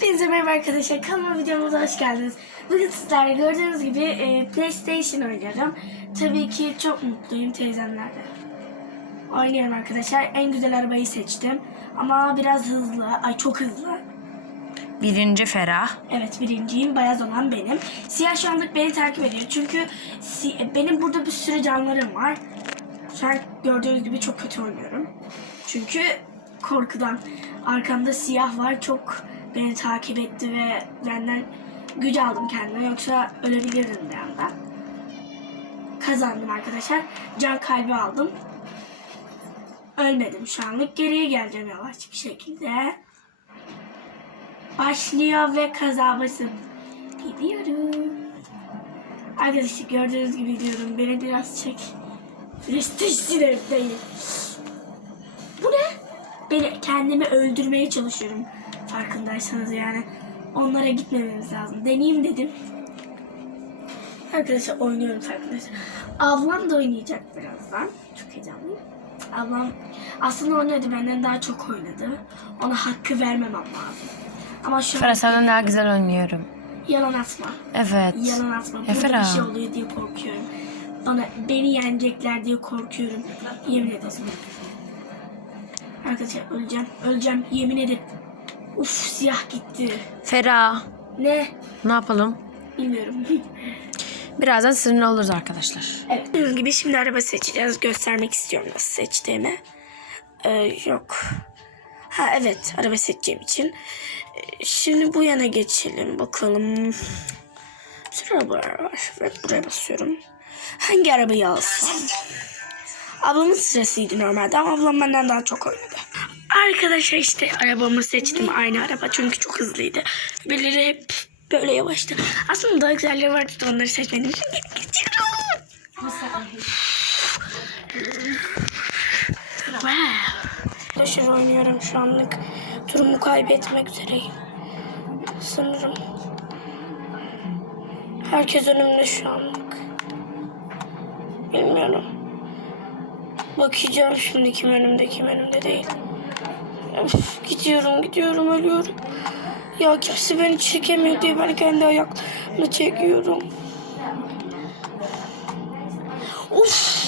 Hepinize merhaba arkadaşlar. Kanalıma videomuza hoş geldiniz. Bugün sizlerle gördüğünüz gibi e, PlayStation oynuyorum. Tabii ki çok mutluyum teyzemlerle. Oynuyorum arkadaşlar. En güzel arabayı seçtim. Ama biraz hızlı. Ay çok hızlı. Birinci Ferah. Evet birinciyim. Beyaz olan benim. Siyah şu anlık beni takip ediyor. Çünkü si- benim burada bir sürü canlarım var. Şu an gördüğünüz gibi çok kötü oynuyorum. Çünkü korkudan. Arkamda siyah var. Çok beni takip etti ve benden güç aldım kendime. Yoksa ölebilirdim bir anda. Kazandım arkadaşlar. Can kalbi aldım. Ölmedim şu anlık. Geriye geleceğim yavaş bir şekilde başlıyor ve kaza basıp gidiyorum. Arkadaşlar gördüğünüz gibi diyorum beni biraz çek. Prestij sinirindeyim. Bu ne? Beni kendimi öldürmeye çalışıyorum. Farkındaysanız yani. Onlara gitmememiz lazım. Deneyeyim dedim. Arkadaşlar oynuyorum farkındaysanız. Ablam da oynayacak birazdan. Çok heyecanlıyım. Ablam aslında oynadı benden daha çok oynadı. Ona hakkı vermemem lazım. Ama şu Ferah senden daha güzel oynuyorum. yalan atma. Evet. Yalan atma. Ya Burada bir şey oluyor diye korkuyorum. Bana beni yenecekler diye korkuyorum. Yemin ederim. Arkadaşlar öleceğim. Öleceğim. Yemin ederim. Uf siyah gitti. Ferah. Ne? Ne yapalım? Bilmiyorum. Birazdan sizinle oluruz arkadaşlar. evet. Gördüğünüz gibi şimdi araba seçeceğiz. Göstermek istiyorum nasıl seçtiğimi. Ee, yok. Ha evet araba seçeceğim için. Ee, Şimdi bu yana geçelim bakalım. Bir sürü arabalar var. Evet buraya basıyorum. Hangi arabayı alsam? Ablamın sırasıydı normalde ama ablam benden daha çok oynadı. Arkadaşlar işte arabamı seçtim. Aynı araba çünkü çok hızlıydı. Birileri hep böyle yavaştı. Aslında daha güzelleri vardı da onları seçmedim. Wow. Arkadaşlar oynuyorum şu anlık. Turumu kaybetmek üzereyim. Sanırım. Herkes önümde şu anlık. Bilmiyorum. Bakacağım şimdi kim önümde kim önümde değil. Gidiyorum gidiyorum ölüyorum. Ya kimse beni çekemiyor diye ben kendi ayaklarımı çekiyorum. Of.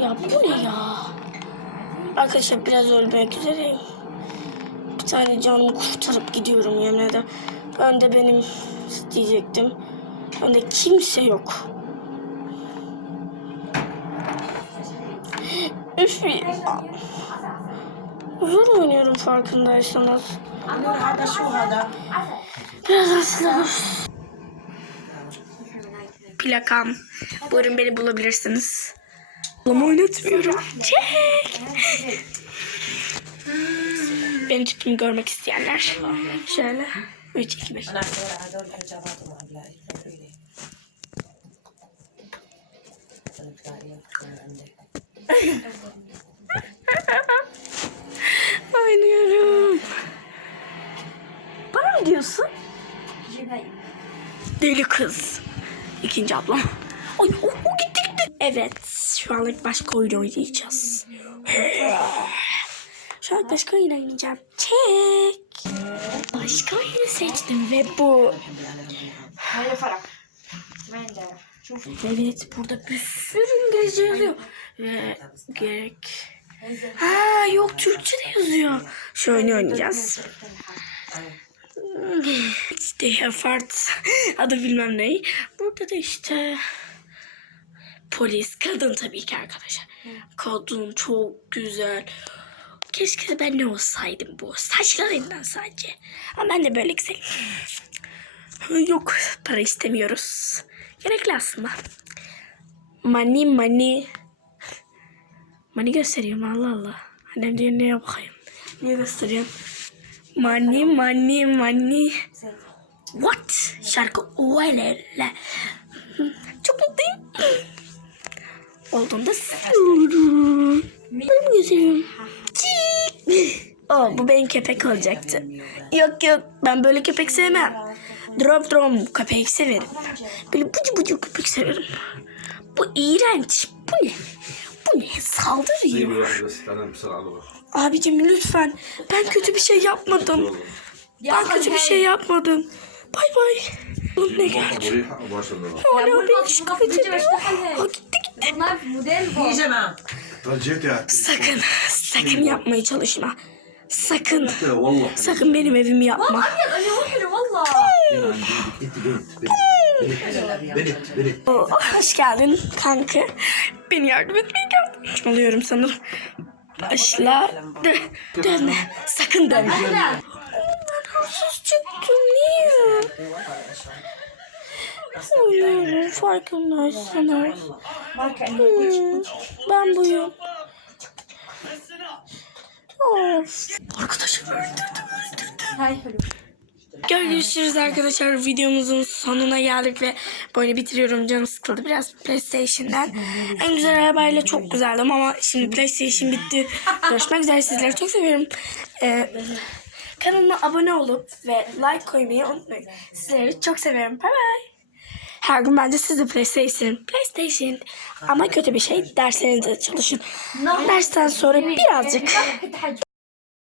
Ya bu ne ya? Arkadaşlar biraz ölmek üzereyim. Bir tane canlı kurtarıp gidiyorum yemin ederim. Önde benim diyecektim. Önde kimse yok. Üf. Zor oynuyorum farkındaysanız. Biraz aslında Plakam. Buyurun beni bulabilirsiniz. Ama oynatmıyorum. Çek. Benim tipimi görmek isteyenler. Şöyle. 3, 2, 1. Oynuyorum. Bana mı diyorsun? Deli kız. İkinci ablam. Ay o, o gitti gitti. Evet. Şu anlık başka oyun oynayacağız. Şu an başka oyun oynayacağım. Çek. Başka oyunu seçtim ve bu. Evet burada bir sürü İngilizce yazıyor. Ve gerek. Ha yok Türkçe de yazıyor. Oyunu oynayacağız. İşte Heffart adı bilmem ne. Burada da işte polis kadın tabii ki arkadaşlar. Kadın çok güzel. Keşke ben ne olsaydım bu saçlarından sadece. Ama ben de böyle güzelim. Yok para istemiyoruz. Gerekli aslında. Money money. Money gösteriyorum Allah Allah. Annem diyor neye bakayım. Niye gösteriyorum? Money money money. What? Şarkı öyle. Çok mutluyum. Söylüyorum. Benim güzelim. Cik. Oh, bu benim köpek olacaktı. Yok yok ben böyle köpek sevmem. Drop drop köpek severim. Böyle bucu bucu köpek severim. Bu iğrenç. Bu ne? Abicim saldırıyor. Abicim lütfen. Ben kötü bir şey yapmadım. Ben kötü bir şey yapmadım. Bay bay. Bunun ne geldi? Hala beni şikayet ediyor. Ha gitti gitti. Sakın, sakın yapmaya çalışma. Sakın. Sakın benim evimi yapma. Vallahi. Berit, Berit. Hoş geldin kanka. Beni yardım etmeye geldim. Çmalıyorum sanırım. Başla. Dö dönme. Sakın dönme. Ondan hırsız çıktım. Niye? Uyuyorum farkındaysanız. Hmm, ben buyum. Of. Arkadaşım öldürdüm öldürdüm. Hayır. Görüşürüz arkadaşlar. Videomuzun sonuna geldik ve böyle bitiriyorum. Canım sıkıldı biraz PlayStation'dan. En güzel arabayla çok güzeldim ama şimdi PlayStation bitti. Görüşmek üzere. Sizleri çok seviyorum. Ee, kanalıma abone olup ve like koymayı unutmayın. Sizleri çok seviyorum. Bye bye. Her gün bence siz de PlayStation, PlayStation ama kötü bir şey. Derslerinizde çalışın. Dersten sonra birazcık